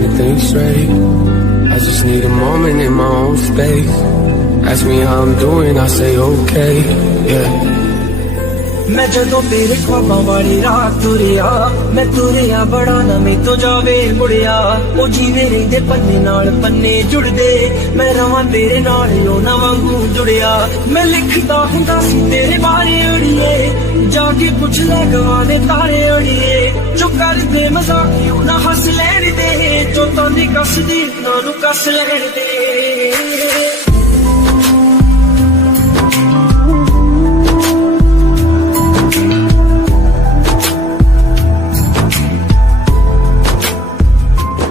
trying to think straight. I just need a moment in my own space. Ask me how I'm doing, I say okay, yeah. मैं जदों तेरे ख्वाबां वाली रात तुरिया, मैं तुरिया बड़ा ना मैं तो जावे मुड़िया। ओ जीवे रहिंदे पन्ने नाल पन्ने जुड़दे, मैं रवां तेरे नाल ओ ना वांगू जुड़िया। मैं लिखदा हुंदा सी तेरे बारे अड़िए, जाके पुछ ले गवां दे तारे अड़िए। जो कर दे मजाक क्यों ना हस लैण दे, जो तां दी कसदी ना नू कस लैण दे।